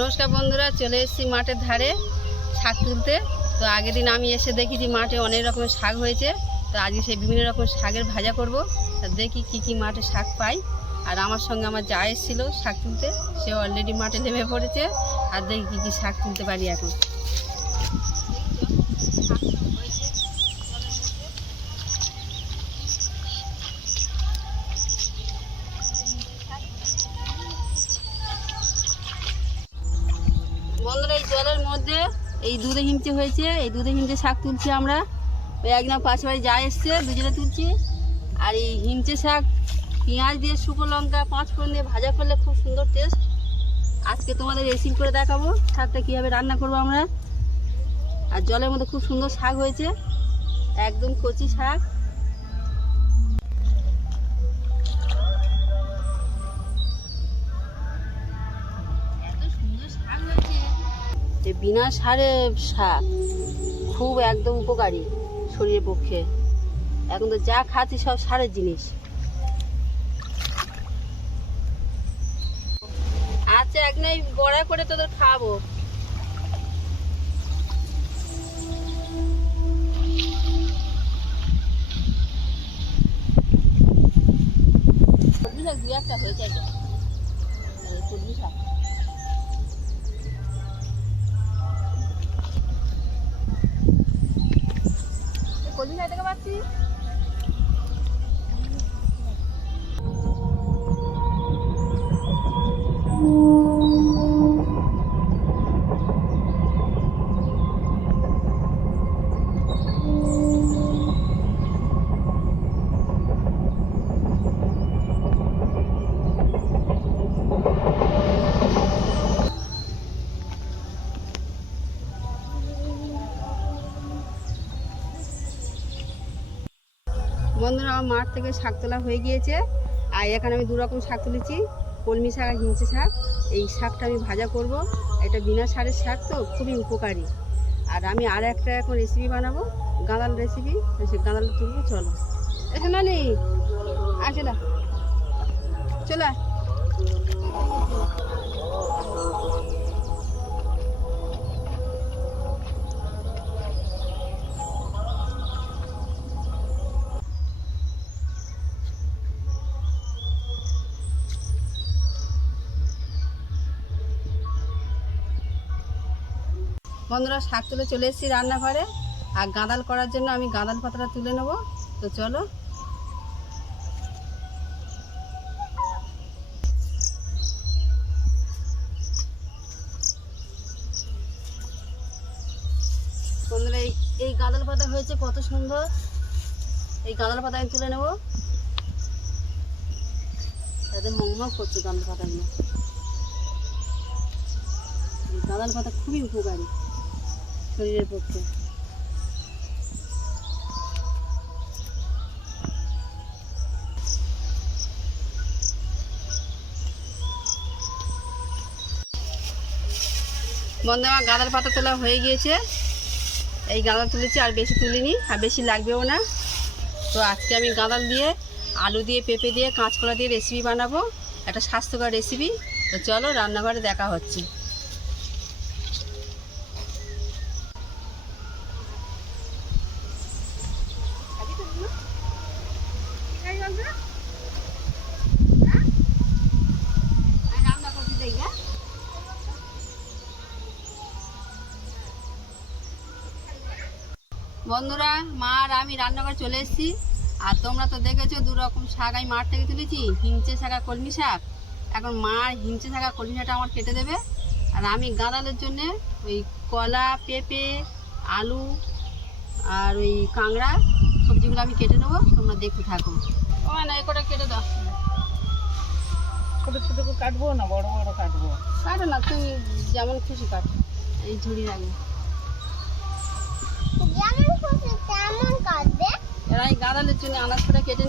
নমস্কার বন্ধুরা, চলে এসেছি মাঠের ধারে শাক তুলতে। তো আগের দিন আমি এসে দেখেছি মাঠে অনেক রকমের শাক হয়েছে। তো আজকে সে বিভিন্ন রকম শাকের ভাজা করব। দেখি কি কি মাঠে শাক পাই। আর আমার সঙ্গে আমার যা এসেছিল শাক তুলতে, সে অলরেডি মাঠে নেমে পড়েছে। আর দেখি কী কী শাক তুলতে পারি এখন। দুধে হিমচে হয়েছে, এই দুধে হিমচে শাক তুলছি আমরা। ওই একদম পাশে বাড়ি যা এসছে, দুজনে তুলছি। আর এই হিমচে শাক, পেঁয়াজ দিয়ে শুকনো লঙ্কা পাঁচ ফোড়ন দিয়ে ভাজা করলে খুব সুন্দর টেস্ট আজকে তোমাদের রেসিপি করে দেখাবো, শাকটা কীভাবে রান্না করব আমরা। আর জলের মধ্যে খুব সুন্দর শাক হয়েছে, একদম কচি শাক। বিনা সারে শাক খুব একদম উপকারী শরীরের পক্ষে। এখন তো যা খাচ্ছি সব সারের জিনিস। আচ্ছা এক নাই বড়া করে তোদের খাব। দু একটা কলমি শাক। কলমি বন্ধুরা আমার মাঠ থেকে শাক তোলা হয়ে গিয়েছে। আর এখানে আমি দুরকম শাক তুলেছি, কলমি শাক আর হিংসে শাক। এই শাকটা আমি ভাজা করব। এটা বিনা সারের শাক তো, খুবই উপকারী। আর আমি আর একটা এখন রেসিপি বানাবো, গাঁদাল রেসিপি সে গাঁদাল তুলবো, চলো। এখানে নেই আসে না চলে বন্ধুরা শাক তুলে চলে এসেছি রান্নাঘরে। আর গাঁদাল করার জন্য আমি গাঁদাল পাতাটা তুলে নেব। তো চলো। বন্ধুরা, এই এই গাঁদাল পাতা হয়েছে কত সুন্দর। এই গাঁদাল পাতা আমি তুলে নেব। তাতে মগমগ করছে গাঁদাল পাতাগুলো। এই গাঁদাল পাতা খুবই উপকারী। শরীরের বন্ধু, আমার গাঁদাল পাতা তোলা হয়ে গিয়েছে। এই গাঁদাল তুলেছি, আর বেশি তুলিনি, আর বেশি লাগবেও না। তো আজকে আমি গাঁদাল দিয়ে, আলু দিয়ে, পেঁপে দিয়ে, কাঁচকলা দিয়ে রেসিপি বানাবো। একটা স্বাস্থ্যকর রেসিপি তো চলো, রান্নাঘরে দেখা হচ্ছে বন্ধুরা মা আর আমি রান্নাঘরে চলে এসেছি। আর তোমরা তো দেখেছ দু রকম শাক আমি মাঠ থেকে তুলেছি হিংচে শাক আর কলমি শাক। এখন মা আর হিংচে শাক আর কলমি শাকটা আমার কেটে দেবে। আর আমি গাঁদালের জন্যে ওই কলা পেঁপে আলু আর ওই কাঁকড়া সবজিগুলো আমি কেটে নেব তোমরা দেখতে থাকো। ও না এই কটা কেটে দাও। ছোট ছোট করে কাটবো না বড় বড় কাটবো? কাটো না তুমি যেমন খুশি কাটো। এই ঝুড়ি রাখবে এরা এই গাঁদালের জন্য আনাজটা কেটে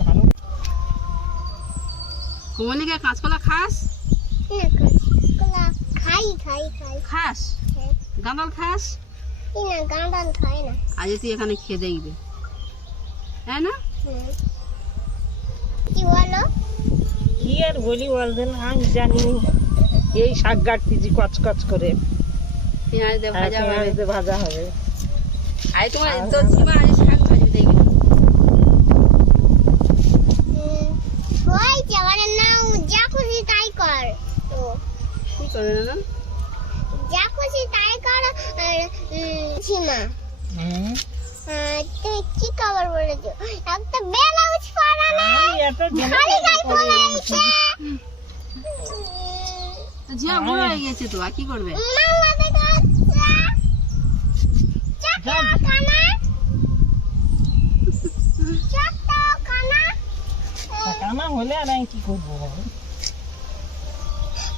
ভালো। কুমলিকে কাঁচকলা খাস? না খাই খাই খাই। খাস? হ্যাঁ। গাঁদাল খাস? না না আজ তুই এখানে খেয়ে দেখবে। তাই না? কি বলো কি আর বলি বলতেন আমি জানি এই শাক কাটতেছি কচকচ করে। পেঁয়াজ দিয়ে ভাজা হবে। ভাজা হবে। আজ তোমার তো ঝিমা আজ শাক দেখবে। হয়েছে মানে যা খুশি তাই কর কি করবে না কর কি খবর বলেছ? একটা ব্লাউজ পরা না আমি খালি গায়ে পরে পরে তো ঝিমা বড় হয়ে গেছে তো আর কি করবে? মামা দেখা চাটা কানা। চাটা কানা। কানা হলে আর আমি কি করব বলো?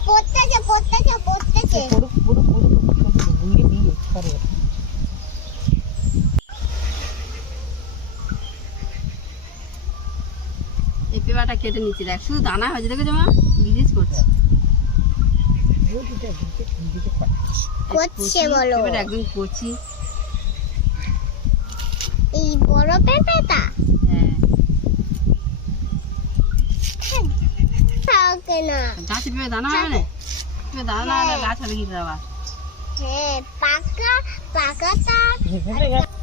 পড়তেছে পড়তেছে পড়তেছে পড়ুক পড়ুক পড়ুক পড়ুক, বুলিয়ে দিয়ে করে এই পেঁপাটা কেটে নিচ্ছি দেখ শুধু দানা হয়েছে দেখো মা? গিজিস করছে। করছে বলো। একদম কচি। এই বড় পেঁপেটা? হ্যাঁ। না গাছে পেঁপে দানা হবে না? পেঁপে দানা হলে গাছ হবে কি আবার? হ্যাঁ পাকা দাও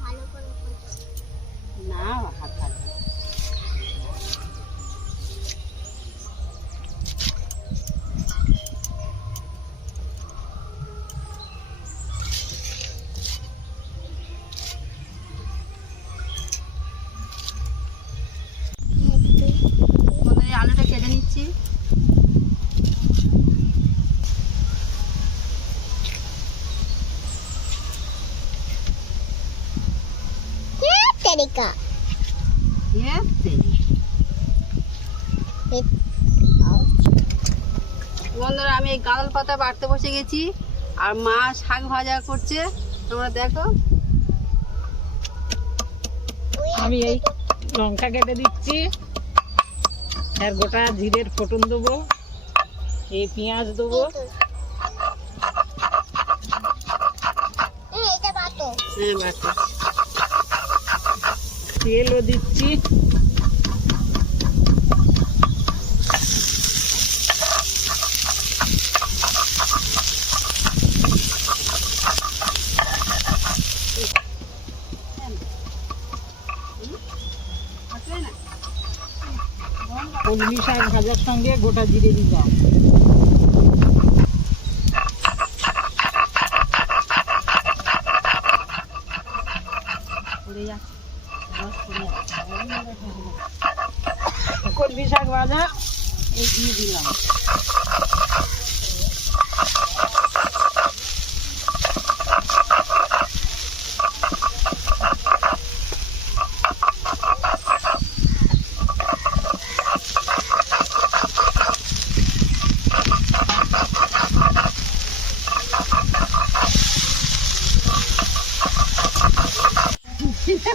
ভালো না হাত হাত বন্ধুরা, এই আলুটা কেটে নিচ্ছি কে এ বন্ধুরা আমি এই গাঁদল পাতা বাড়তে বসে গেছি আর মা শাক ভাজা করছে। তোমরা দেখো। আমি এই লঙ্কা কেটে দিচ্ছি। আর গোটা জিরের ফোটন দেবো এই পেঁয়াজ দেবো। হ্যাঁ বাড়তে তেলও দিচ্ছি। কলমি শাক ভাজার সঙ্গে গোটা জিরে দিলাম পড়ে যাচ্ছে রস পড়ে যাচ্ছে কলমি শাক ভাজা এই দিয়ে দিলাম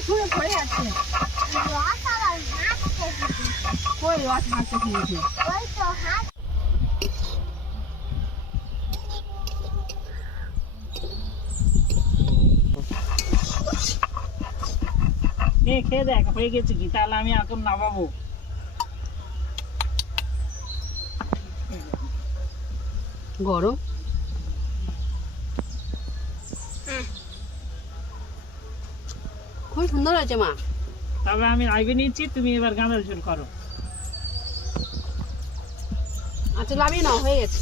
পুরো পড়ে যাচ্ছে রস আবার হাত থেকে কই রস হাঁটতে খেয়েছে ওই তো হাত এ খেয়ে দেখ হয়ে গেছে কি? তাহলে আমি এখন নামাবো। গরম? খুব সুন্দর হয়েছে মা। তবে আমি আইবে নিচ্ছি তুমি এবার গাঁদার ঝোল করো। আচ্ছা লাভি না হয়ে গেছে।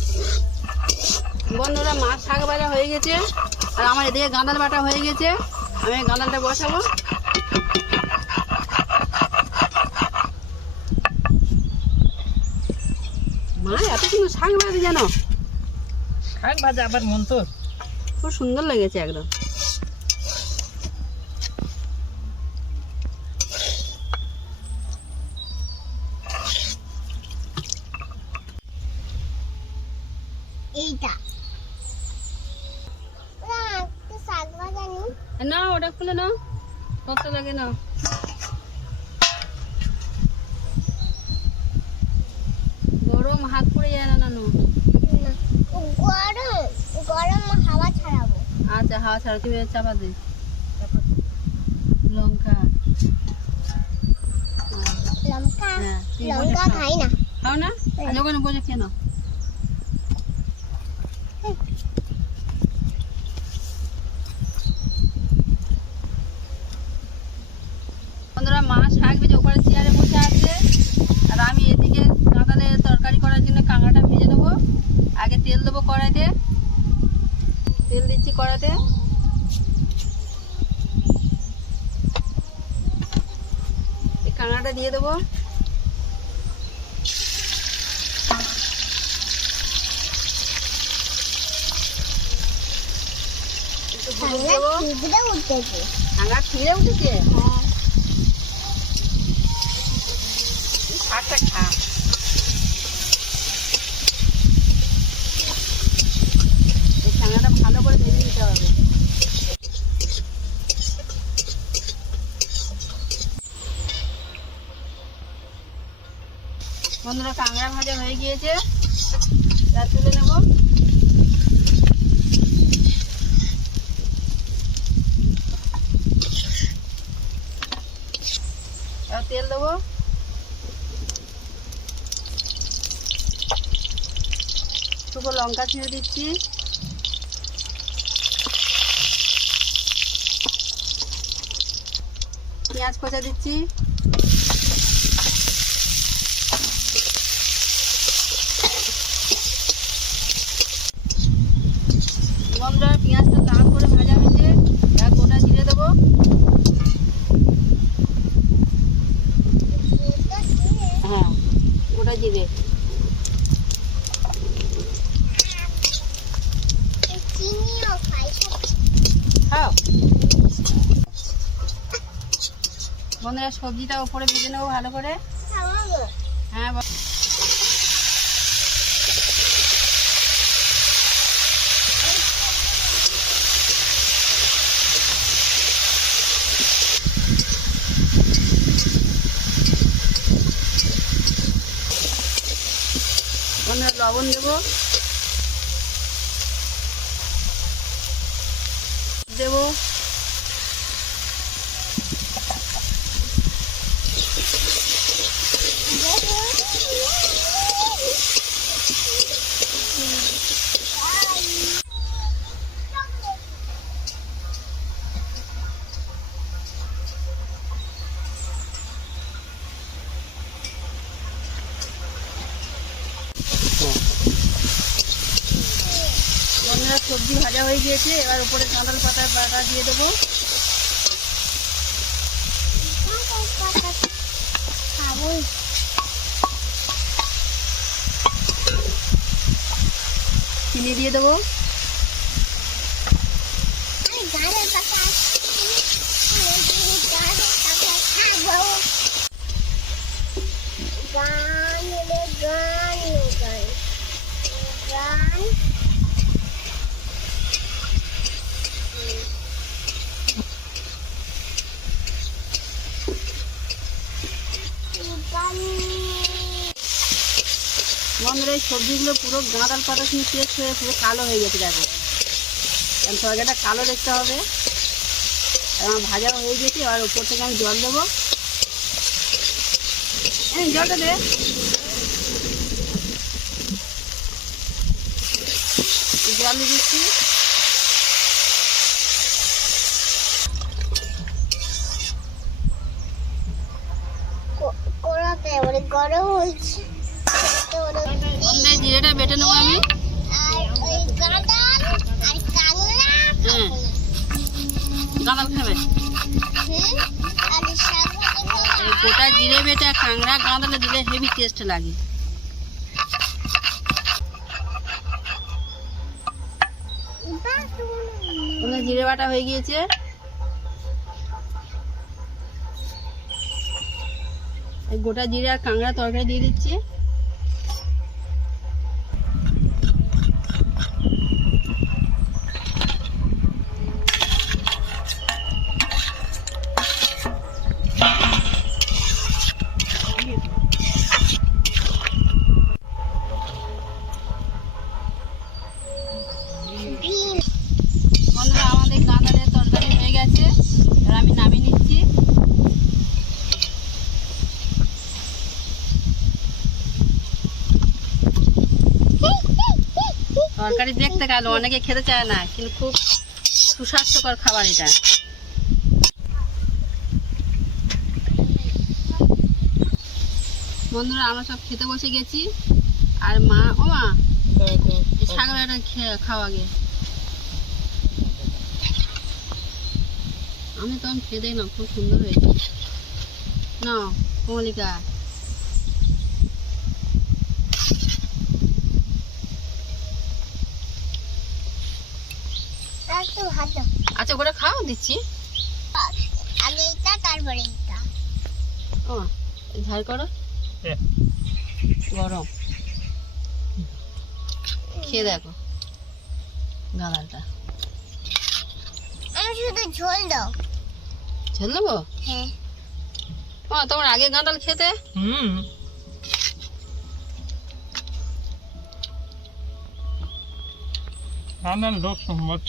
বন্ধুরা মাছ শাক ভাজা হয়ে গেছে। আর আমার এদিকে গাঁদাল বাটা হয়ে গেছে। আমি গাঁদালটা বসাবো মা এত সুন্দর শাক ভাজা জানো? শাক ভাজা আবার মন তো খুব সুন্দর লেগেছে একদম। এইটা। না না ওটা খুলে নাও। কত লাগে নাও। গরম হাত যা হাওয়া ছাড়া তুমি চাপা দে লঙ্কা। হ্যাঁ, লঙ্কা? হ্যাঁ তুমি বসে লঙ্কা খাও। খাই না। খাও না? ওখানে বসে খেয়ে নাও। বন্ধুরা মা শাক ভেজে ওপরে চেয়ারে বসে আছে। আর আমি এদিকে কাঁদালে তরকারি করার জন্য কাঁকড়াটা ভেজে নেব। আগে তেল দেবো কড়াইতে। তেল দিচ্ছি কড়াতে এই কাঁকড়াটা দিয়ে দেবো। ঠান্ডা ছিঁড়ে উঠেছে। শাকটা খা এই কাঁকড়াটা ভালো বন্ধুরা কাঁকড়া ভাজা হয়ে গিয়েছে। এবার তুলে নেব। তেল দেবো। শুকনো লঙ্কা ছিঁড়ে দিচ্ছি। পেঁয়াজ কচা দিচ্ছি বন্ধুরা পেঁয়াজটা লাল করে ভাজা হয়েছে এবার গোটা জিরে দেবো হ্যাঁ গোটা জিরে চিনিও খাই খাও বন্ধুরা সবজিটা ওপরে ভেজে নেব ভালো করে। হ্যাঁ লবণ দেবো বন্ধুরা সবজি গিয়েছে এবার উপরে কাঁদাল পাতার বাটা দিয়ে দেবো। চিনি দিয়ে দেবো। বন্ধুরা, এই সবজিগুলো পুরো গাঁদাল পাতা কিন্তু টেস্ট হয়ে পুরো কালো হয়ে গেছে, দেখো। কারণ তরকারিটা কালো দেখতে হবে। আমার ভাজা হয়ে গেছে আর উপর থেকে আমি জল দেবো। হ্যাঁ জলটা দে। জল দিচ্ছি করাতে ওরে গরম হচ্ছে তো ওরে জিরেটা বেটে নেব আমি। কাংড়া হ্যাঁ গোটা জিরে বেটে কাঁকড়া গাঁদালে দিলে হেভি টেস্ট লাগে। জিরে বাটা হয়ে গিয়েছে। গোটা জিরে আর কাঁকড়া তরকারি দিয়ে দিচ্ছি। তরকারি দেখতে অনেকে খেতে চায় না, কিন্তু খুব সুস্বাস্থ্যকর খাবার এটা। বন্ধুরা, আমরা সব খেতে বসে গেছি, আর মা, ও মা, এই ছাগলটা খেয়ে খাও আগে। আমি তখন খেয়ে দেই না খুব সুন্দর হয়েছে। না কমলিকা আর একটু ভালো আচ্ছা ওটা খাও দিচ্ছি। আগে এটা তারপরে এটা ও ঝাল করো। হ্যাঁ। গরম। খেয়ে দেখো আমি শুধু ঝোল দাও। ঝেল দেবো? হ্যাঁ। ও তোমার আগে গাঁদাল খেতে? হুম। লোক সম্ভব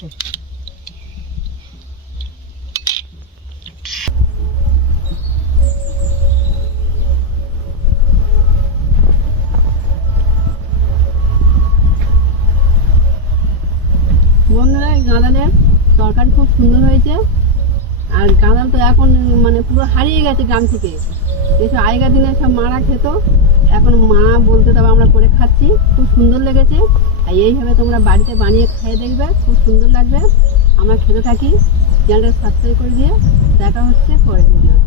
গাঁদালের তরকারি খুব সুন্দর হয়েছে। আর গাঁদাল তো এখন মানে পুরো হারিয়ে গেছে গ্রাম থেকে। এসব আগেকার দিনে সব মারা খেত। এখন মা বলতে তবে আমরা করে খাচ্ছি। খুব সুন্দর লেগেছে। আর এইভাবে তোমরা বাড়িতে বানিয়ে খেয়ে দেখবে। খুব সুন্দর লাগবে। আমরা খেতে থাকি। চ্যানেলটা সাবস্ক্রাইব করে দিয়ে দেখা হচ্ছে পরের ভিডিওতে